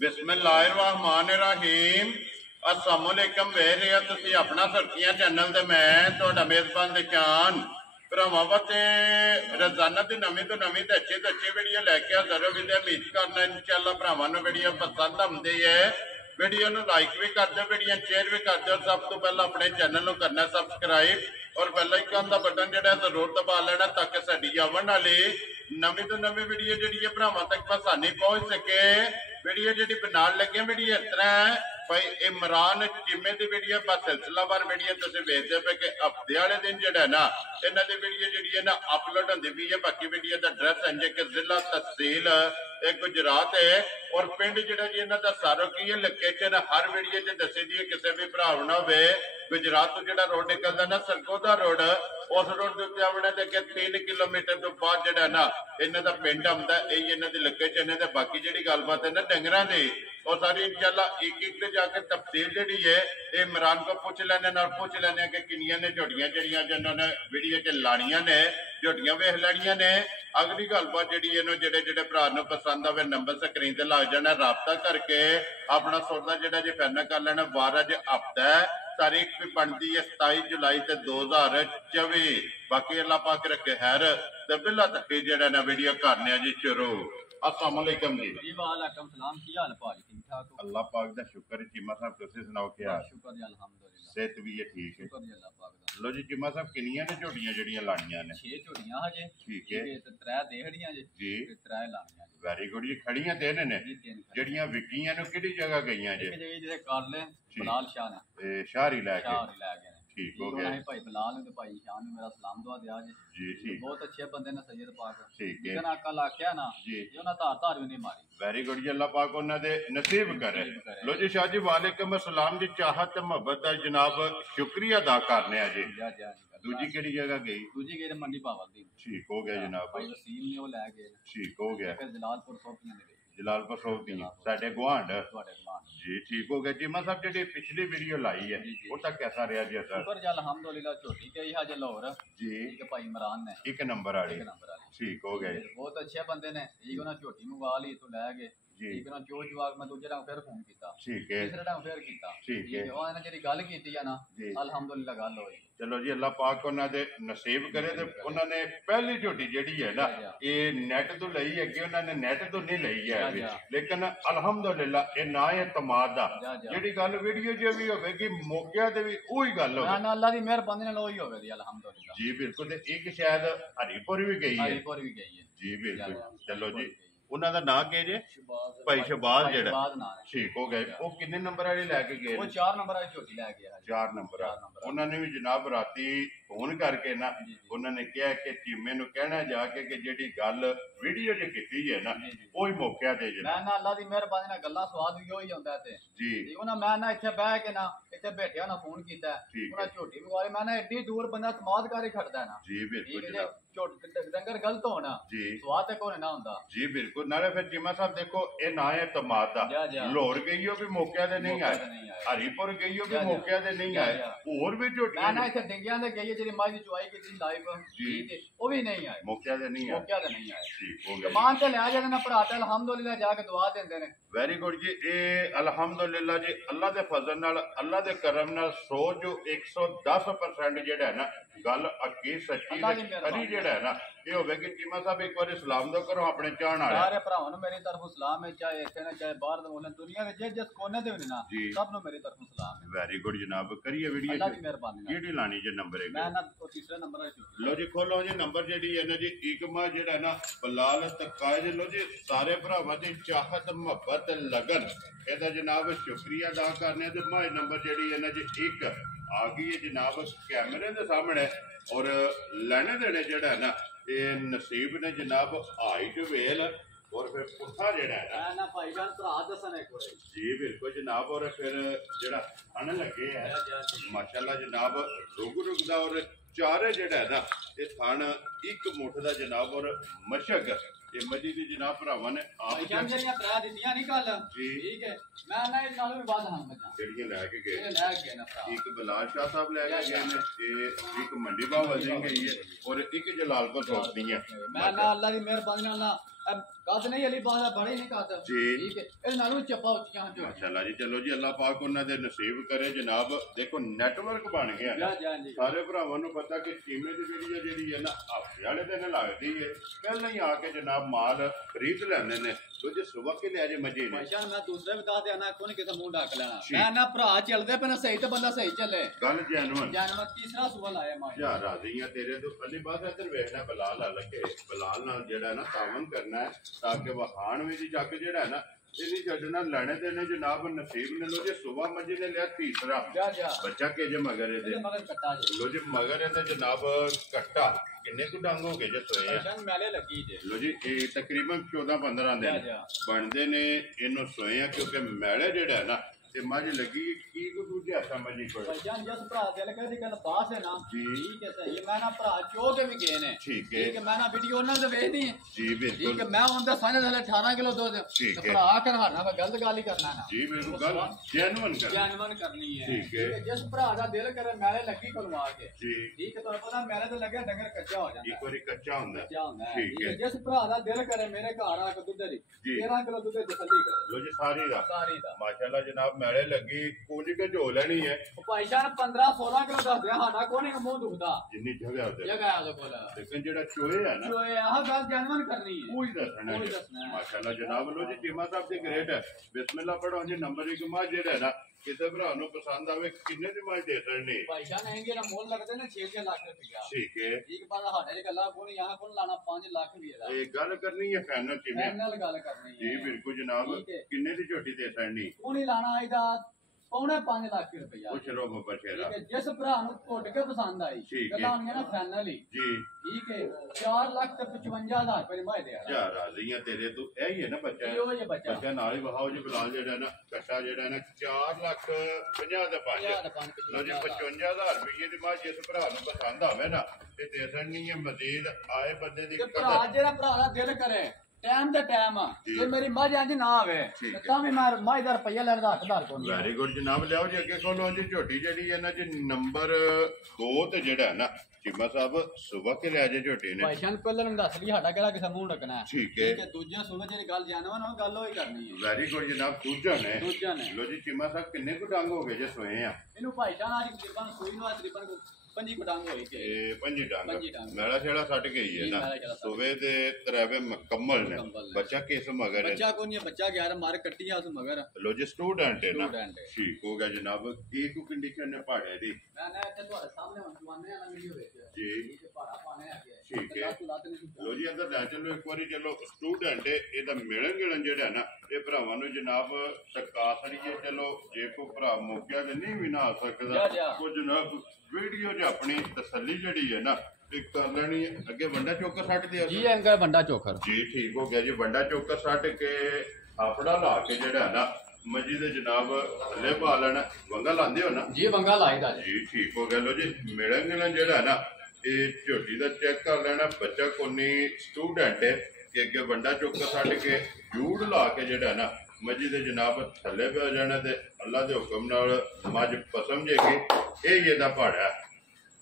बिस्मिल्लाहिर्रहमानिर्रहीम अस्सलामुअलैकुम वे रहे तुसी अपना सुर्खियां चैनल ते मैं तुहाडा मेजबान दिशान भरावां वास्ते रोजाना दी नवीं तो अच्छी वीडियो लैके हाज़र हो। वीडियो उम्मीद करना इंशाअल्लाह भरावां नूं वीडियो पसंद आउंदी है। वीडियो नूं लाइक भी कर दो, वीडियो शेयर भी कर दो। सब तो पहला अपने चैनल नूं करना सबसक्राइब और बेल आइकन का बटन जिहड़ा जरूर दबा लेना ताकि साडी आवन वाली नवीं तो नवीं वीडियो जिहड़ी है भरावां तक आसानी पहुंच सके। वीडियो जी बनाने लगे वीडियो इस तरह है भाई इमरान चीमे की वीडियो बस सिलसिलावार वीडियो तुम वेखते पे कि हफ्ते वाले दिन जो है ना इन्हों की वीडियो जी है ना अपलोड होती भी है। बाकी वीडियो का एड्रैस है कि जिला तहसील गुजरात है और पिंड जो जी इन्हों का सारो की है लोकेशन हर वीडियो च दसी दी है। किसी भी भरा ना हो गुजरात तो जो रोड निकलता ना सरगोदा रोड उस रोड के उत्ते आने के 3 किलोमीटर तो बाद जो ना इन्हों का पिंड आता है। यही इन्हों की लोकेशन है। बाकी जी गलबात है ना डंगरां की और सारी इंशाल्लाह एक जाके तफसील जी है ये इमरान को पूछ लेने पूछ लेने कि किनिया ने झोटियां जड़ियां जिन्होंने वीडियो च लानिया ने झोटियां वेख लैनिया ने। अगली गलबात जी जेडे जेडे भरा पसंद आवे नंबर स्क्रीन से लग जाना राबता करके अपना सौदा जो जी फाइनल कर लेना। 12 हफ्ता है तारीख भी बनती है 27 जुलाई 2024। बाकी अल्लाह पाक रखे खैर ते बिल्ला तक जेड़ा ना वीडियो करने जी शुरू। अस्सलाम वालेकुम जी। वालेकुम सलाम। की हाल भाजी? ठीक ठाक हो? अल्लाह पाक दा शुक्र है। चीमा साहब तुसी सुनाओ क्या हाल? शुक्र जी अल्हम्दुलिल्लाह। सेहत भी है ठीक है? शुक्र जी अल्लाह पाक दा। लो जी चीमा साहब किनियां ने झोटियां जड़ियां लानियां ने? 6 झोटियां हजे ठीक है ते 3 देहड़ियां जे जी ते 3 लानियां जे। वेरी गुड जी। खड़ियां तीन ने जी 3 जड़ियां विकियां ने किहड़ी जगह गईयां जे? एक जगह जिथे कर ले बलाल शाह ने ए शाहरी लै के शाह लै गए ने। ठीक हो गया भाई बलाल ने ते भाई शाह ने मेरा सलाम दुआ दिया जी। जी ठीक बहुत अच्छे बंदे ने सैयद पाक। ठीक है जितना अकल आख्या ना जी ये उन्हें धार भी नहीं मारी। वेरी गुड जी। अल्लाह पाक उन्हां दे नसीब करे। लो जी शाह जी वालेकुम अस्सलाम जी। चाहत मोहब्बत दा जनाब शुक्रिया अदा करने आ जी। दूजी केड़ी जगह गई? दूजी गई मंडी पावल दी। ठीक हो गया जनाब। भाई वसीम ने वो लै गए। ठीक हो गया। फिर जलालपुर सोपियां ने जलालपुर सोपी साडे गुआंढ ਤੁਹਾਡੇ ਗੁਆਂਢ जी ठीक हो गया। चीमा साहब जी पिछली वीडियो लाई है वो तक कैसा रहा जी असर? शुक्र जी अल्हम्दुलिल्लाह। झोटी गई है लाहौर जी ठीक है भाई इमरान ने एक नंबर वाली ठीक हो गए। बहुत अच्छे बंदे ने एक उन्हें झोटी मंगवा ली तो लै गए जी ठीक है जो जवाब मैं दूसरे टाइम फिर फोन किया ठीक है तीसरे टाइम फिर किया ठीक है उन्होंने जी गल की है ना जी अल्हम्दुलिल्लाह गल होई। चलो जी अल्लाह पाक उन्होंने नसीब करे तो उन्होंने पहली झोटी जी है ना ये नैट तो लई है कि उन्होंने नैट तो नहीं लई है लेकिन अल्हम्दुलिल्लाह ये ना है तमाद जी गल वीडियो जो भी होगी मौके ते भी वही गल हो अल्लाह की मेहरबानी नाल वही होगी अल्हम्दुलिल्लाह जी बिल्कुल। एक शायद हरीपुर भी गई है हरीपुर भी गई है जी बिल्कुल। चलो जी उन्हों का नाम क्या जे? भाई शहबाज जेड़ा ठीक हो गए। वो किन्ने नंबर वाली लैके गए? वो 4 नंबर वाली झोटी लै गया 4 नंबर। उन्होंने भी जनाब राती फोन करके ना उन्होंने कहा कि चीमे नूं कहना जाके कि जेडी गल वीडियो च कीती है ना वही मौके ते जे। मैं ना अल्लाह दी मेहरबानी नाल गल्लां स्वाद भी होई होंदा ते जी उन्होंने मैं ना इत्थे बैठ के ना इत्थे बैठिया ना फोन कीता उन्होंने झोटी मंगवाई। मैं ना एडी दूर बंदा तमाद कर ही खड़दा है ना जी बिल्कुल डंगर गलत होना जी स्वाद कोई ना होंदा जी बिल्कुल। नाले फिर चीमा साहब देखो ये ना है तमाद दा लाहौर गई हो भी मौके ते नहीं आए हरीपुर गई हो भी मौके ते नहीं आए और भी झोटी मैं ना इत्थे डिंगियां ते गई जेडी माई दी चुआई कीती लाइव जी वो भी नहीं आए मौके ते नहीं आए ठीक हो गया। मान ते ले जाने ना भरा ते अल्हम्दुलिल्लाह जाके दुआ देंदे ने। वेरी गुड जी। ये अल्हम्दुलिल्लाह जी अल्लाह दे फजल नाल अल्लाह दे करम नाल 100 जो 110% जेड़ा है ना गल अक्की सच्ची खरी जेड़ा है ना ये होवेगी। चीमा साहब एक बार सलाम दो करो अपने चाहण वाले सारे भरावां नूं मेरी तरफों सलाम है चाहे इत्थे ना चाहे बाहर दे मुल्क दुनिया दे जिस कोने ते भी ना सब नूं मेरी तरफों सलाम है। वेरी गुड जनाब। करिए वीडियो अल्लाह दी मेहरबानी नाल केड़ी लानी जे नंबर है? मैं ना तीसरे नंबर वाली लो जी खोलो जी नंबर जेडी है ना जी इकमा जेड़ा ना बलाल तकाज। लो जी सारे भरावां दी चाहत मोहब्बत लगन एदा जनाब शुक्रिया अदा करने ते माई नंबर जेडी है ना जी एक आ गई है जनाब कैमरे दे सामने और लेने देने जेड़ा है ना ये नसीब ने जनाब हाइट वेल और फिर पुट्ठा जेड़ा है ना भाई जान भरा दसन एक बार जी बिल्कुल जनाब। और फिर जेड़ा थन लगे है माशाल्लाह जनाब रुगदा और चारे जेड़ा है ना ये थन एक मुठ दा जनाब और मशक ये मजी दी जनाब भरावां ने आप जंजरियां त्रै दित्तियां नहीं कल जी ठीक है। मैं ना इन नालों भी बाद हम बचा जेड़ियां लेके गए ना भरा एक बलाल शाह साहब ले गए ने ये एक मंडी बावल दी गई है और एक जलालपुर सोचती है। मैं ना अल्लाह दी मेहरबानी नाल ना ਕੱਦ ਨਹੀਂ ਅਲੀ ਬਾਦ ਬੜੇ ਨਹੀਂ ਕੱਦ ਜੀ। ਠੀਕ ਹੈ ਇਹ ਨਾਲੋਂ ਚੱਪਾ ਉੱਚੀਆਂ ਹਨ ਮਾਸ਼ਾਅੱਲਾ ਜੀ। ਚਲੋ ਜੀ, ਅੱਲਾਹ ਪਾਕ ਉਹਨਾਂ ਦੇ ਨਸੀਬ ਕਰੇ ਜਨਾਬ। ਦੇਖੋ ਨੈਟਵਰਕ ਬਣ ਗਿਆ ਨਾ। ਜੀ ਸਾਰੇ ਭਰਾਵਾਂ ਨੂੰ ਪਤਾ ਕਿ ਚੀਮੇ ਦੀ ਜਿਹੜੀ ਹੈ ਨਾ ਹਫ਼ਤੇ ਵਾਲੇ ਦਿਨ ਲੱਗਦੀ ਹੈ, ਪਹਿਲਾਂ ਹੀ ਆ ਕੇ ਜਨਾਬ ਮਾਲ ਖਰੀਦ ਲੈਂਦੇ ਨੇ। ਦੂਜੇ ਸੁਬਹ ਕੇ ਲੈ ਜੇ ਮਜੇ ਨੇ। ਭਾਈਜਾਨ ਮੈਂ ਦੂਸਰੇ ਵੀ ਦੱਸ ਦਿਆਂ ਨਾ ਕੋਈ ਕਿਸੇ ਮੂੰਹ ਢੱਕ ਲੈਣਾ ਮੈਂ ਨਾ ਭਰਾ ਚੱਲਦੇ ਪੈਣਾ ਸਹੀ ਤੇ ਬੰਦਾ ਸਹੀ ਚੱਲੇ ਗੱਲ ਜੈਨੂਨ ਜਾਨਵਰ ਤੀਸਰਾ ਸੁਬਹ ਲਾਇਆ ਮਾਂ ਯਾਰ ਰਾਜ਼ੀ ਆ ਤੇਰੇ ਤੋਂ। ਅਲੀ ਬਾਤ ਇੱਧਰ ਵੇਖਣਾ ਬਲਾਲ ਆ ਲੱਗੇ। ਬਲਾਲ ਨਾਲ ਜਿਹੜਾ ਨਾ ਤਾਵਨ ਕਰਨਾ ਹੈ ਤਾਂ ਕਿ ਵਹਾਣ ਵਿੱਚ ਜੱਗ ਜਿਹੜਾ ਹੈ ਨਾ ਇਹ ਨਹੀਂ ਛੱਡਣਾ। ਲੈਣੇ ਦੇਣੇ ਜਨਾਬ ਨਸੀਬ ਨੇ। ਲੋ ਜੀ ਸੁਬਹ ਮੱਝੀ ਨੇ ਲਿਆ ਤੀਸਰਾ ਬੱਚਾ ਕੇ ਜੇ ਮਗਰ ਇਹਦੇ ਮਗਰ ਕੱਟਾ ਜੀ। ਲੋ ਜੀ ਮਗਰ ਇਹਦੇ ਜਨਾਬ ਕੱਟਾ ਕਿੰਨੇ ਕੁ ਡੰਗ ਹੋ ਗਏ ਜੇ ਸੋਏ ਆ? ਮੈਲੇ ਲੱਗੀ ਜੇ। ਲੋ ਜੀ ਇਹ ਤਕਰੀਬਨ 14-15 ਦਿਨ ਬਣਦੇ ਨੇ ਇਹਨੂੰ ਸੋਏ ਆ ਕਿਉਂਕਿ ਮੈਲੇ ਜਿਹੜਾ ਹੈ ਨਾ ਤੇ ਮੱਝ ਲੱਗੀ ਕੀ ਕੋ ਦੂਜੇ ਹੱਥਾਂ ਮੱਝੀ ਕੋਲ। ਭਾਈਜਾਨ ਜਿਸ ਭਰਾ ਦਿਲ ਕਹਦੀ ਗੱਲ ਬਾਸ ਹੈ ਨਾ ਜੀ ਠੀਕ ਹੈ ਸਹੀ ਮੈਂ ਨਾ ਭਰਾ ਚੋ ਕੇ ਵੀ ਗਏ ਨੇ ਠੀਕ ਹੈ ਮੈਂ ਨਾ ਵੀਡੀਓ ਉਹਨਾਂ ਦੇ ਵੇਖਦੀ ਜੀ ਬਿਲਕੁਲ ਠੀਕ ਹੈ ਮੈਂ ਹੁੰਦਾ ਸਾਨੇ ਥਲੇ 18 ਕਿਲੋ ਦੁੱਧ ਤੇ ਭਰਾ ਕਰਵਾਣਾ ਵਾ ਗਲਤ ਗੱਲ ਹੀ ਕਰਨਾ ਨਾ ਜੀ ਬਿਲਕੁਲ ਗੱਲ ਜੈਨੂਨ ਕਰਨੀ ਹੈ ਠੀਕ ਹੈ। ਜਿਸ ਭਰਾ ਦਾ ਦਿਲ ਕਰੇ ਮੈਲੇ ਲੱਗੀ ਕੋਲਵਾ ਕੇ ਜੀ ਠੀਕ ਹੈ ਤੁਹਾਨੂੰ ਪਤਾ ਮੈਲੇ ਤੇ ਲੱਗਿਆ ਡੰਗਰ ਕੱਚਾ ਹੋ ਜਾਂਦਾ ਇੱਕ ਵਾਰੀ ਕੱਚਾ ਹੁੰਦਾ ਹੈ ਠੀਕ ਹੈ। ਜਿਸ ਭਰਾ ਦਾ ਦਿਲ ਕਰੇ ਮੇਰੇ ਘਰ ਆ ਕੇ ਦੁੱਧ ਦੀ 13 ਕਿਲੋ ਦੁੱਧ ਦੀ ਤਸੱਲੀ ਕਰੇ। ਲੋ ਜੀ ਸਾਰੀ ਦਾ ਮਾਸ਼ਾਅੱਲਾ ਜਨਾਬ ਮੈਲੇ ਲੱਗੀ ਕੋਲੀ ਕੇ ਝੋ ਲੈਣੀ ਹੈ। ਭਾਈ ਜਾਨ 15-16 ਕਿਲੋ ਦੱਸਦੇ ਸਾਡਾ ਕੋਈ ਮੂੰਹ ਦੁਖਦਾ ਜਿੰਨੀ ਜਗ੍ਹਾ ਉਹਦੇ ਜਗ੍ਹਾ ਉਹਦੇ ਕੋਲ ਲੇਕਿਨ ਜਿਹੜਾ ਚੋਏ ਆ ਨਾ ਚੋਏ ਆਹ ਗੱਲ ਜਾਨਵਰ ਕਰਨੀ ਹੈ ਉਹ ਹੀ ਦੱਸਣਾ ਹੈ। ਮਾਸ਼ਾਅੱਲਾ ਜਨਾਬ। ਲੋ ਜੀ ਚੀਮਾ ਸਾਹਿਬ ਦੀ ਗ੍ਰੇਟ ਹੈ। ਬਿਸਮਿਲ੍ਲਾ ਪੜੋ ਜੀ। ਨੰਬਰ 1 ਮੱਝ ਜਿਹੜਾ ਹੈ ਨਾ ਕਿਸੇ ਭਰਾ ਨੂੰ ਪਸੰਦ ਆਵੇ ਕਿੰਨੇ ਦੀ ਮੱਝ ਦੇ ਸਕਣੀ? ਭਾਈ ਜਾਨ ਹੈਗੇ ਨਾ ਮੁੱਲ ਲੱਗਦੇ ਨੇ 6 ਲੱਖ ਰੁਪਇਆ ਠੀਕ ਹੈ। ਇੱਕ ਬਾਰ ਸਾਡੇ ਗੱਲਾਂ ਕੋਲ ਯਹਾਂ ਕੋਲ ਲਾਣਾ 5 ਲੱਖ ਵੀ ਇਹਦਾ ਇਹ ਗੱਲ ਕਰਨੀ ਹੈ ਫਾਈਨਲ ਕਿਵੇਂ? ਫਾਈਨਲ ਗੱਲ ਕਰਨੀ ਹੈ ਜੀ ਬਿਲਕੁਲ ਜਨਾਬ। ਕਿੰਨੇ ਦੀ ਝੋਟੀ ਦੇ ਸਕਣੀ? ਕੋਣੀ ਲਾਣਾ ਇਹਦਾ 5.5 ਲੱਖ ਰੁਪਇਆ। ਪੁੱਛ ਲੋ ਬੱਬਾ ਸ਼ੇਰਾ। ਜਿਸ ਭਰਾ ਨੂੰ ਘੁੱਟ ਕੇ ਪਸੰਦ ਆਈ ਗੱਲਾਂ ਹੋਣੀਆਂ ਨਾ ਫਾਈਨਲ ਹੀ ਜੀ ਠੀਕ ਹੈ 4,55,000 ਰੁਪਏ ਮੈਂ ਦੇ ਯਾ ਰਾਜ਼ੀਆਂ ਤੇਰੇ ਤੋਂ ਇਹ ਹੀ ਹੈ ਨਾ ਬੱਚਾ। ਇਹੋ ਜਿਹਾ ਬੱਚਾ ਨਾਲ ਹੀ ਵਹਾਓ ਜੀ। ਬਲਾਲ ਜਿਹੜਾ ਨਾ ਕੱਟਾ ਜਿਹੜਾ ਨਾ 4,50,000 ਦਾ 5 ਲੋ ਜੀ 55,000 ਰੁਪਏ ਦੀ ਮੱਝ ਜਿਸ ਭਰਾ ਨੂੰ ਪਸੰਦ ਆਵੇ ਨਾ ਤੇ ਦੇ ਸਕਣੀ ਹੈ। ਮਜ਼ੀਦ ਆਏ ਬੰਦੇ ਦੀ ਭਰਾ ਜਿਹੜਾ ਭਰਾ ਦਾ ਦਿਲ ਕਰੇ ਟਾਈਮ ਤੇ ਟਾਈਮ ਜੇ ਮੇਰੀ ਮੱਝ ਇੰਜ ਨਾ ਆਵੇ ਤਾਂ ਵੀ ਮੈਂ ਮੱਝ ਦਾ ਰੁਪਈਆ ਲੈਣ ਦਾ ਹੱਕਦਾਰ ਕੋਈ ਨਹੀਂ। ਵੈਰੀ ਗੁੱਡ ਜਨਾਬ। ਲਿਆਓ ਜੀ ਅੱਗੇ ਖੋਲੋ ਜੀ। ਝੋਟੀ ਜਿਹੜੀ ਹੈ ਨਾ ਜੀ ਨੰਬਰ 2 ਤੇ ਜਿਹੜਾ ਨਾ ਚੀਮਾ ਸਾਹਿਬ ਸੁਬਹ ਕੇ ਲੈ ਜੇ ਝੋਟੀ ਨੇ। ਭਾਈ ਜਾਨ ਪਹਿਲਾਂ ਨੂੰ ਦੱਸ ਲਈ ਸਾਡਾ ਕਿਹੜਾ ਕਿਸੇ ਮੂੰਹ ਰੱਖਣਾ ਠੀਕ ਹੈ। ਦੂਜਾ ਸੁਬਹ ਜਿਹੜੀ ਗੱਲ ਜਾਨਵਰ ਉਹ ਗੱਲ ਹੋਈ ਕਰਨੀ ਹੈ। ਵੈਰੀ ਗੁੱਡ ਜਨਾਬ। ਦੂਜਾ ਨੇ ਲੋ ਜੀ ਚੀਮਾ ਸਾਹਿਬ ਕਿੰਨੇ ਕੁ ਡੰਗ ਹੋ ਗਏ ਜੇ ਸੋਏ ਆ? ਇਹਨੂੰ ਭਾਈ ਜਾਨ ਅੱਜ ਤਕਰੀਬਨ ਸੂਈ ਨੂੰ ਤਕਰੀਬਨ 5 ਡੰਗ ਹੋਈ ਕਿ ਇਹ 5 ਡੰਗ ਮੈਲਾ ਛੇੜਾ ਛੱਡ ਗਈ ਹੈ ਨਾ ਸੁਬਹ ਦੇ ਤਰੇਵੇ ਮੁਕੰਮਲ ਨੇ। ਬੱਚਾ ਕਿਸ ਮਗਰ ਹੈ? ਬੱਚਾ ਕੋਈ ਨਹੀਂ ਬੱਚਾ ਗਿਆ ਮਾਰ ਕੱਟੀ ਆ ਉਸ ਮਗਰ। ਲੋ ਜੀ ਸਟੂਡੈਂਟ ਹੈ ਨਾ ਠੀਕ ਹੋ ਗਿਆ ਜਨਾਬ। ਕੀ ਕੋ ਕੰਡੀਸ਼ਨ ਨੇ ਪਹਾੜੇ ਦੀ? ਮੈਂ ਇੱਥੇ ਤੁਹਾਡੇ ਸਾਹਮਣੇ ਹੁਣ ਜਵਾਨੇ ਵਾਲਾ ਵੀਡੀਓ ਵੇਖਿਆ ਜੀ ਪਹਾੜਾ ਪਾਣੇ ਆ ਗਿਆ ਠੀਕ ਹੈ। ਲੋ ਜੀ ਅੰਦਰ ਲੈ ਚਲੋ ਇੱਕ ਵਾਰੀ। ਚਲੋ ਸਟੂਡੈਂਟ ਹੈ ਇਹਦਾ ਮਿਲਣ ਜਿਹੜਾ ਨਾ ਇਹ ਭਰਾਵਾਂ ਨੂੰ ਜਨਾਬ ਸਰਕਾਰ ਸਰੀਏ। ਚਲੋ ਜੇ ਕੋਈ ਭਰਾ ਮੌਕਿਆ ਤੇ ਨਹੀਂ ਵੀ ਨਾ ਆ ਸਕਦਾ ਉਹ ਜਨਾਬ ਵੀਡੀਓ 'ਚ ਆਪਣੀ ਤਸੱਲੀ ਜਿਹੜੀ ਹੈ ਨਾ ਇਹ ਕਰ ਲੈਣੀ ਹੈ। ਅੱਗੇ ਵੰਡਾ ਚੋਕਰ ਸੱਟ ਦਿਆ ਜੀ ਅੰਕਲ ਵੰਡਾ ਚੋਕਰ ਜੀ ਠੀਕ ਹੋ ਗਿਆ ਜੀ। ਵੰਡਾ ਚੋਕਰ ਸੱਟ ਕੇ ਆਪਣਾ ਲਾ ਕੇ ਜਿਹੜਾ ਨਾ ਮੱਝੀ ਦੇ ਜਨਾਬ ਥੱਲੇ ਪਾ ਲੈਣਾ। ਵੰਗਾ ਲਾਉਂਦੇ ਹੋ ਨਾ ਜੀ? ਵੰਗਾ ਲਾਈਦਾ ਜੀ ਠੀਕ ਹੋ ਗਿਆ। ਲੋ ਜੀ ਮਿਲਣ ਜਿਹੜਾ ਨਾ ਇਹ ਝੋਟੀ ਦਾ ਚੈੱਕ ਕਰ ਲੈਣਾ। ਬੱਚਾ ਕੋਨੀ ਸਟੂਡੈਂਟ ਹੈ ਕਿ ਅੱਗੇ ਵੰਡਾ ਚੋਕਰ ਸੱਟ ਕੇ ਜੂੜ ਲਾ ਕੇ ਜਿਹੜਾ ਨਾ ਮੱਝੀ ਦੇ ਜਨਾਬ ਥੱਲੇ ਪੈ ਜਾਣਾ ਤੇ ਅੱਲਾ ਦੇ ਹੁਕਮ ਨਾਲ ਮੱਝ ਪਸਮ ਜੇਗੀ। ਇਹ ਹੀ ਇਹਦਾ ਪਹਾੜਾ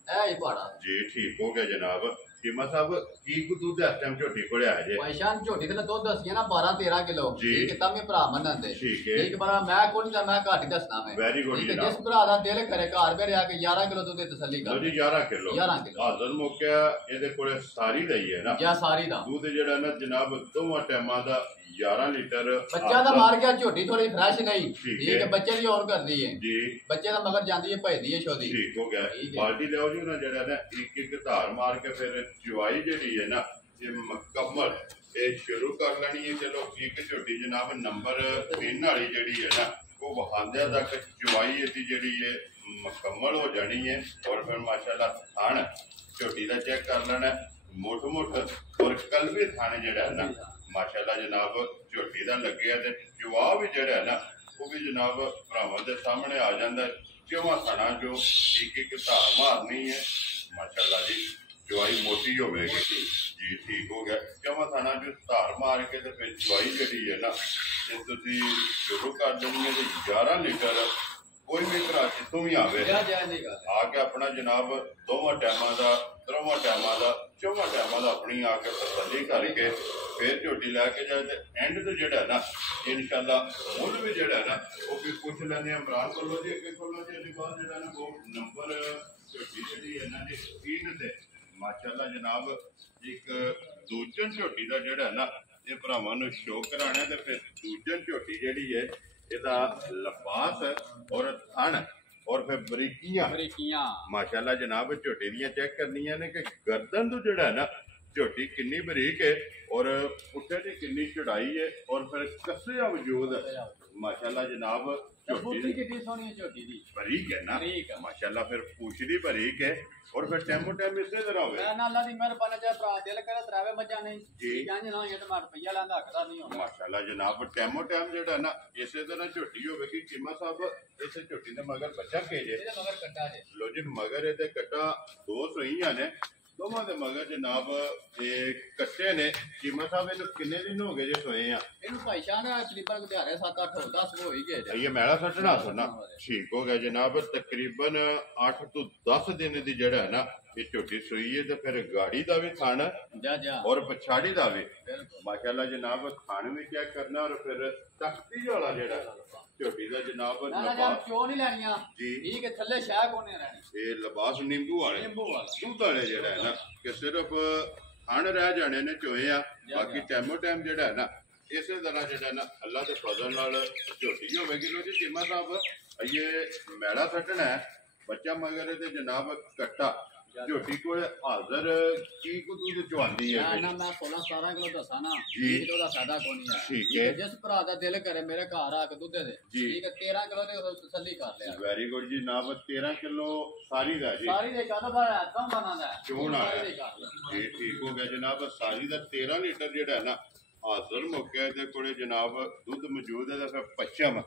ਇਹ ਹੀ ਪਹਾੜਾ ਜੀ ਠੀਕ ਹੋ ਗਿਆ ਜਨਾਬ। ਚੀਮਾ ਸਾਹਿਬ ਕੀ ਕੁ ਦੁੱਧ ਇਸ ਟਾਈਮ ਝੋਟੀ ਕੋਲੇ ਆ ਜੇ? ਭਾਈਸ਼ਾਨ ਝੋਟੀ ਤੇ ਦੁੱਧ ਦੱਸਿਆ ਨਾ 12-13 ਕਿਲੋ ਠੀਕ ਹੈ। ਤਾਂ ਮੈਂ ਭਰਾ ਮੰਨਣ ਦੇ ਠੀਕ ਹੈ। ਇੱਕ ਵਾਰ ਮੈਂ ਕੋਈ ਤਾਂ ਮੈਂ ਘੱਟ ਹੀ ਦੱਸਣਾ ਮੈਂ ਵੈਰੀ ਗੁੱਡ ਠੀਕ ਹੈ। ਜਿਸ ਭਰਾ ਦਾ ਦਿਲ ਕਰੇ ਘਰ ਘਰੇ ਆ ਕੇ 11 ਕਿਲੋ ਦੁੱਧ ਦੀ ਤਸੱਲੀ ਕਰ। ਜੀ 11 ਕਿਲੋ ਹਾਜ਼ਰ ਮੌਕਿਆ ਇਹਦੇ ਕੋਲੇ ਸਾਰੀ ਦਾ ਹੀ ਹੈ ਨਾ? ਜਾਂ ਸਾਰੀ ਦਾ ਦੁੱਧ ਜਿਹੜਾ ਨਾ ਜਨਾਬ ਦੋਵਾਂ ਟਾਈਮਾਂ ਦਾ 11 ਲੀਟਰ। ਬੱਚਾ ਦਾ ਮਾਰ ਗਿਆ ਝੋਟੀ ਥੋੜੀ ਫਰੈਸ਼ ਨਹੀਂ ਠੀਕ ਹੈ। ਬੱਚੇ ਦੀ ਔਰ ਕਰਦੀ ਹੈ ਜੀ ਬੱਚੇ ਦਾ ਮਗਰ ਜਾਂਦੀ ਹੈ ਭਜਦੀ ਹੈ ਛੋਦੀ ਠੀਕ ਹੋ ਗਿਆ। ਬਾਲਟੀ ਲਿਆਓ ਜੀ ਨਾ ਜਿਹੜਾ ਨਾ ਇੱਕ ਧਾਰ ਮਾਰ ਕੇ ਫਿਰ ਚੁਆਈ ਜਿਹੜੀ ਹੈ ਨਾ ਇਹ ਮੁਕੰਮਲ ਇਹ ਸ਼ੁਰੂ ਕਰ ਲੈਣੀ ਹੈ। ਚਲੋ ਇੱਕ ਝੋਟੀ ਜਨਾਬ ਨੰਬਰ 3 ਵਾਲੀ ਜਿਹੜੀ ਹੈ ਨਾ ਉਹ ਵਹਾਂਦਿਆਂ ਤੱਕ ਚੁਆਈ ਇਹਦੀ ਜਿਹੜੀ ਹੈ ਮੁਕੰਮਲ ਹੋ ਜਾਣੀ ਹੈ। ਔਰ ਫਿਰ ਮਾਸ਼ਾਅੱਲਾ ਥਣ ਝੋਟੀ ਦਾ ਚੈੱਕ ਕਰ ਲੈਣਾ ਮੋਟ ਔਰ ਕਲਬੀ ਥਾਣੇ ਜਿਹੜਾ ਨਾ ਮਾਸ਼ਾਅੱਲਾ ਜਨਾਬ ਝੋਟੀ ਦਾ ਲੱਗਿਆ ਤੇ ਜਵਾਬ ਵੀ ਜਿਹੜਾ ਨਾ ਉਹ ਵੀ ਜਨਾਬ ਭਰਾਵਾਂ ਦੇ ਸਾਹਮਣੇ ਆ ਜਾਂਦਾ। ਚੌਵਾਂ ਥਣਾ ਜੋ ਇੱਕ ਧਾਰ ਮਾਰਨੀ ਹੈ ਮਾਸ਼ਾਅੱਲਾ ਜੀ ਚੁਆਈ ਮੋਟੀ ਹੋਵੇਗੀ ਜੀ ਠੀਕ ਹੋ ਗਿਆ। ਚੌਵਾਂ ਥਣਾ ਜੋ ਧਾਰ ਮਾਰ ਕੇ ਤੇ ਫਿਰ ਚੁਆਈ ਜਿਹੜੀ ਹੈ ਨਾ ਇਹ ਤੁਸੀਂ ਸ਼ੁਰੂ ਕਰ ਦੇਣੀ ਹੈ ਤੇ 11 ਲੀਟਰ ਕੋਈ ਵੀ ਭਰਾ ਜਿੱਥੋਂ ਵੀ ਆਵੇ ਆ ਕੇ ਆਪਣਾ ਜਨਾਬ ਦੋਵਾਂ ਟਾਈਮਾਂ ਦਾ 3 ਟਾਈਮਾਂ ਦਾ 4 ਟਾਈਮਾਂ ਦਾ ਆਪਣੀ ਆ ਕੇ ਤਸੱਲੀ ਕਰਕੇ ਫਿਰ ਝੋਟੀ ਲੈ ਕੇ ਜਾਏ ਤੇ ਐਂਡ ਤੇ ਜਿਹੜਾ ਨਾ ਇਨਸ਼ਾਅੱਲਾ ਮੁੱਲ ਵੀ ਜਿਹੜਾ ਨਾ ਉਹ ਵੀ ਪੁੱਛ ਲੈਂਦੇ ਆ ਇਮਰਾਨ ਕੋਲੋਂ ਜੀ ਅੱਗੇ ਕੋਲੋਂ ਜੀ ਇਹਦੇ ਬਾਅਦ ਜਿਹੜਾ ਨਾ ਉਹ ਨੰਬਰ ਝੋਟੀ ਜਿਹੜੀ ਇਹਨਾਂ ਦੀ ਸਕਰੀਨ ਤੇ ਮਾਸ਼ਾਅੱਲਾ ਜਨਾਬ ਇੱਕ ਦੂਜਨ ਝੋਟੀ ਦਾ ਜਿਹੜਾ ਨਾ ਇਹ ਭਰਾਵਾਂ ਨੂੰ ਸ਼ੋਅ ਕਰਾਣਾ ਤੇ ਫਿਰ ਦੂਜਨ ਝੋਟੀ ਜਿਹੜੀ ਹੈ ਇਹਦਾ ਲਿਬਾਸ ਔਰ ਥਣ और फिर बरीकियां माशाल्लाह जनाब झोटी दियां चेक करनियां ने कि गर्दन तो जड़ा है ना झोटी कितनी बरीक है और पुट्ठे की कितनी चढ़ाई है और फिर कस्या वजूद माशाल्लाह जनाब बरीक है ना माशाल्लाह फिर पूछड़ी बरीक है और फिर टेमो टाइम इसे तरह होवे ना अल्लाह दी मेहरबानी जे भरा दिल करे तरावे मजा नहीं जी इंज ना ये तो मैं रुपया लेंदा हकदा नहीं होना माशाल्लाह जनाब टेमो टाइम जेड़ा ना इसे तरह झोटी होवेगी चीमा साहब इसे झोटी दे मगर बच्चा के जे मगर कट्टा जे लो जी मगर ए कट्टा दो सहीयां ने दोवां दे मगर जनाब ये कट्टे ने चीमा साहब इन्हू किन्ने दिन हो गए जे सोए आ इन्हू भाई शाह ने तकरीबन गुजारे 7-8 10 हो ही गए ये मैला सटना सुना ठीक हो गया जनाब तकरीबन 8 तो 10 दिन दी जड़ा है ना ये झोटी सोई है तो फिर गाड़ी दा भी खाना और पछाड़ी दा भी माशाल्लाह जनाब खाने भी चेक करना और फिर तख्ती वाला जेड़ा झोटी दा जनाब क्यों नहीं लेनिया जी ठीक है थल्ले शाह कोने रहनी ये लिबास नींबू वाले दूध वाले जेड़ा है ना कि सिर्फ खान रह जाने ने चोए आ बाकी टाइमो टाइम जेड़ा है ना इसे तरह जेड़ा ना अल्लाह के फजल नाल झोटी होवेगी लो जी चीमा साहब ये मैला सटना है बच्चा मगर ते जनाब कट्टा झोटी को हाजर की को दूध चवांदी है ना मैं 16-17 किलो दसा ना जी किलो दा फायदा कोई नहीं है ठीक है जिस भरा दा दिल करे मेरे घर आके दूध दे ठीक है 13 किलो दे तसल्ली कर लिया वेरी गुड जी जनाब 13 किलो सारी दा जी सारी दे कहदा पर कम बनाना है क्यों ना जी ठीक हो गया जनाब सारी दा 13 लीटर जेड़ा है ना हाजर मौके दे कोले जनाब दूध मौजूद है फिर पच्छम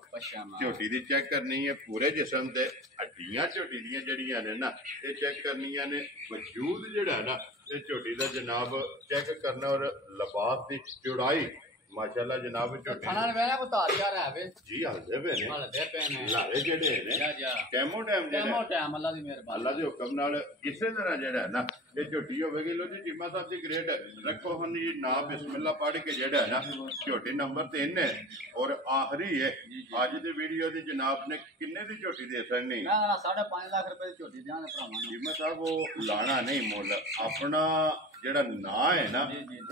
झोटी दी चेक करनी है पूरे जिसम ते हड्डियां झोटी दियां जड़ियां ने ना ये चेक करनियां ने वजूद जेड़ा है ना ये झोटी दा जनाब चेक करना और लिबास दी चौड़ाई माशाल्लाह जनाब झोटी खाना वेला को तारिया रहवे जी हल्दे पे ने हल्दे पे ने लारे जेड़े ने कैमो टाइम कैमो टाइम अल्लाह दी मेहरबानी अल्लाह दे हुक्म नाल इसे तरह जेड़ा है ना ये झोटी होवेगी लो जी चीमा साहब दी ग्रेड रखो हन जी ना बिस्मिल्लाह पढ़ के जेड़ा है ना झोटी नंबर 3 है और आखिरी है आज दी वीडियो दी जनाब ने किन्ने दी झोटी दे सकनी मैं 5.5 लाख रुपए दी झोटी देना भरावां चीमा साहब वो लाना नहीं मुल अपना जेड़ा ना है ना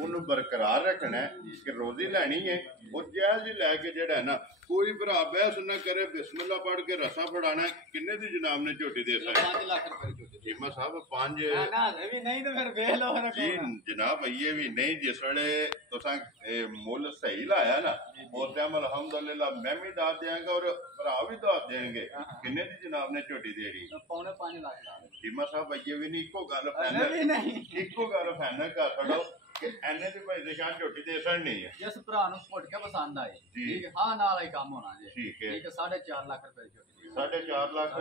उन्हें बरकरार रखना है कि रोजी लैनी है वो जायज ही लैके जेड़ा है ना कोई भरा बहस न करे बिस्मिल्लाह पढ़ के रसा फड़ाना किन्ने दी जनाब ने झोटी दे सकती 5 लाख रुपए दी झोटी चीमा साहब 5 ना भी नहीं तो फिर वेख लो जी जनाब ये भी नहीं जिस वेले तुसा मुल सही लाया ना उस टाइम अल्हम्दुलिल्लाह मैं भी दाद देंगे और भरा भी दाद देंगे किन्ने दी जनाब ने झोटी दे रही 5.5 लाख चीमा साहब ये भी नहीं इको गल फाइनल इको गल फाइनल कर छड़ो कि एने दी भाई निशान झोटी दे सकनी है जिस भरा नु फुट के पसंद आए ठीक है हां नाल ही काम होना जी ठीक है 4.5 लाख रुपए दी झोटी 4.5 लाख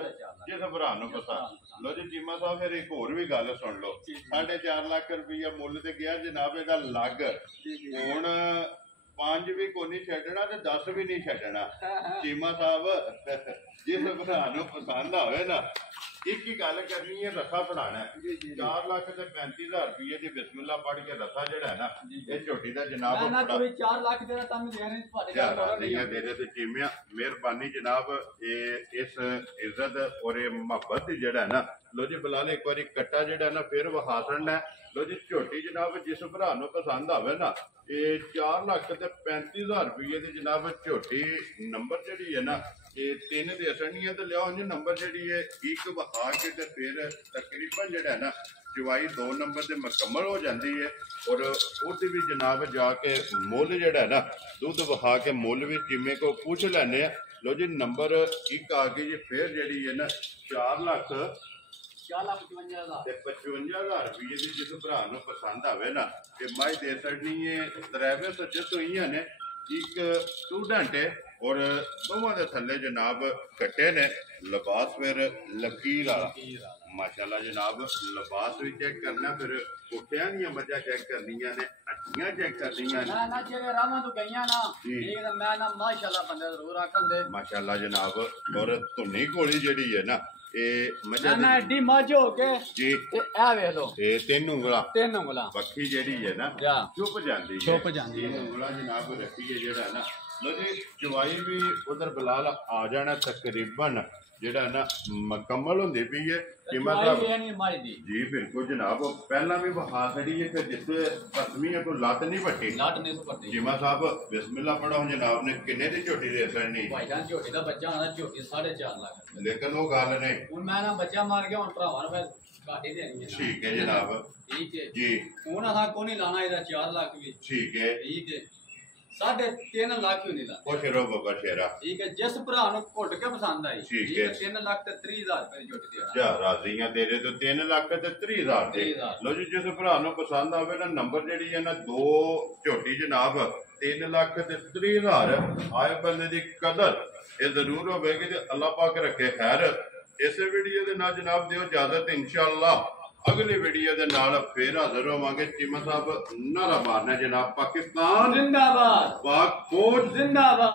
जिस भरा नु पसंद लो जी चीमा साहब फिर एक होर भी गल सुन लो 4.5 लाख रुपया मुल ते गया जनाब एदा लग हुण 5 भी को नहीं छड्डना ते 10 भी नहीं छड्डना चीमा साहब जिस भरा नु पसंद आवे ना एक ही गल करनी है रसा फड़ाना है 4 लाख ते 35,000 रुपये की बिस्मिल्लाह पढ़ के रसा जेड़ा है ना ये झोटी दा जनाब ना कोई 4 लाख देना तम दे रहे ਤੁਹਾਡੇ घरों नहीं दे रहे ते चीमिया मेहरबानी जनाब ये इस इज्जत और ये मोहब्बत दी जेड़ा है ना लो जी बिलाल एक बार कट्टा जेड़ा ना फिर वहा छड़ना लो जी झोटी जनाब जिस भरा नु पसंद आवे ना ये 4 लाख ते 35,000 रुपये की जनाब झोटी नंबर जेड़ी है ना ये 3 दे सकनी है तो लिया उन्हें नंबर जेड़ी है एक वहा के ते फिर तकरीबन जेड़ा है ना चवाई 2 नंबर से मुकम्मल हो जाती है और उसकी भी जनाब जाके मुल जेड़ा है ना दूध वहा के मुल भी चीमे को पूछ लैने लो जी नंबर एक आ गई जी फिर जेड़ी है ना 4 लाख 55,000 रुपये की जिस भरा नु पसंद आवे ना ये माई दे सकनी है 3 सज्जे सोइयां ने एक स्टूडेंट है ਔਰ ਦੋਵਾਂ ਦੇ ਥੱਲੇ ਜਨਾਬ ਕੱਟੇ ਨੇ ਲਿਬਾਸ ਫਿਰ ਲਕੀਰ ਵਾਲਾ ਮਾਸ਼ਾਅੱਲਾ ਜਨਾਬ ਲਿਬਾਸ ਵੀ ਚੈੱਕ ਕਰਨਾ ਫਿਰ ਕੁੱਤਿਆਂ ਦੀਆਂ ਮੱਝਾਂ ਚੈੱਕ ਕਰਨੀਆਂ ਨੇ ਅੱਖੀਆਂ ਚੈੱਕ ਕਰਨੀਆਂ ਨੇ ਨਾ ਜਿਹੜੇ ਰਾਵਾਂ ਤੋਂ ਗਈਆਂ ਨਾ ਇਹ ਤਾਂ ਮੈਂ ਨਾ ਮਾਸ਼ਾਅੱਲਾ ਬੰਦੇ ਜ਼ਰੂਰ ਆਖਣ ਦੇ ਮਾਸ਼ਾਅੱਲਾ ਜਨਾਬ ਔਰ ਧੁੰਨੀ ਘੋੜੀ ਜਿਹੜੀ ਹੈ ਨਾ ਇਹ ਮੱਝਾਂ ਨਾ ਐਡੀ ਮੱਝ ਹੋ ਕੇ ਜੀ ਤੇ ਇਹ ਵੇਖ ਲੋ ਇਹ ਤਿੰਨ ਉਂਗਲਾਂ ਪੱਖੀ ਜਿਹੜੀ ਹੈ ਨਾ ਛੁਪ ਜਾਂਦੀ ਹੈ ਉਂਗਲਾਂ ਜਨਾਬ ਰੱਖੀਏ ਜਿਹੜਾ ਨਾ ਲੋ ਜੀ ਚਵਾਈ ਵੀ ਉਧਰ ਬਲਾਲ ਆ ਜਾਣਾ ਤਕਰੀਬਨ ਜਿਹੜਾ ਨਾ ਮੁਕੰਮਲ ਹੁੰਦੀ ਪਈ ਹੈ ਜੀ ਬਿਲਕੁਲ ਜਨਾਬ ਪਹਿਲਾਂ ਵੀ ਬਹਾ ਖੜੀ ਹੈ ਫਿਰ ਜਿੱਥੇ ਪਸਮੀ ਹੈ ਕੋਈ ਲੱਤ ਨਹੀਂ ਪੱਟੀ ਜਿਮਾ ਸਾਹਿਬ ਬਿਸਮਿਲ੍ਲਾ ਪੜੋ ਜਨਾਬ ਨੇ ਕਿੰਨੇ ਦੀ ਝੋਟੀ ਦੇ ਸਕਣੀ ਭਾਈਜਾਨ ਝੋਟੀ ਦਾ ਬੱਚਾ ਹੋਣਾ ਝੋਟੀ 4.5 ਲੱਖ ਲੇਕਿਨ ਉਹ ਗੱਲ ਨੇ ਹੁਣ ਮੈਂ ਨਾ ਬੱਚਾ ਮਾਰ ਗਿਆ ਹੁਣ ਭਰਾਵਾਂ ਨੂੰ ਫਿਰ ਘਾਟੀ ਦੇਣੀ ਹੈ ਠੀਕ ਹੈ ਜਨਾਬ ਠੀਕ ਹੈ ਜੀ ਹੁਣ ਆਹ ਕੋਈ ਨਹੀਂ ਲਾਣਾ ਇਹਦਾ 4 ਲੱਖ ਵੀ ਠੀਕ ਹੈ 3.5 ਲੱਖ ਵੀ ਨਹੀਂ ਲਾ ਖੁਸ਼ ਰਹੋ ਬਾਬਾ ਸ਼ੇਰਾ ਠੀਕ ਹੈ ਜਿਸ ਭਰਾ ਨੂੰ ਘੁੱਟ ਕੇ ਪਸੰਦ ਆਈ ਠੀਕ ਹੈ 3 ਲੱਖ ਤੇ 30,000 ਰੁਪਏ ਦੀ ਝੋਟੀ ਦੇਣਾ ਜਾ ਰਾਜ਼ੀਆਂ ਤੇਰੇ ਤੋਂ 3 ਲੱਖ ਤੇ 30,000 ਦੇ ਲੋ ਜੀ ਜਿਸ ਭਰਾ ਨੂੰ ਪਸੰਦ ਆਵੇ ਨਾ ਨੰਬਰ ਜਿਹੜੀ ਹੈ ਨਾ 2 ਝੋਟੀ ਜਨਾਬ 3 ਲੱਖ ਤੇ 30,000 ਆਏ ਬੰਦੇ ਦੀ ਕਦਰ ਇਹ ਜ਼ਰੂਰ ਹੋਵੇਗੀ ਤੇ ਅੱਲਾਹ ਪਾਕ ਰੱਖੇ ਖੈਰ ਇਸੇ ਵੀਡੀਓ ਦੇ ਨਾਲ ਜਨਾਬ ਦਿਓ ਇਜਾਜ਼ਤ ਇਨਸ਼ਾਅੱਲਾ अगली वीडियो के नाल फिर हाजिर होवांगे चीमा साहब नारा मारना जनाब पाकिस्तान जिंदाबाद पाक फौज जिंदाबाद।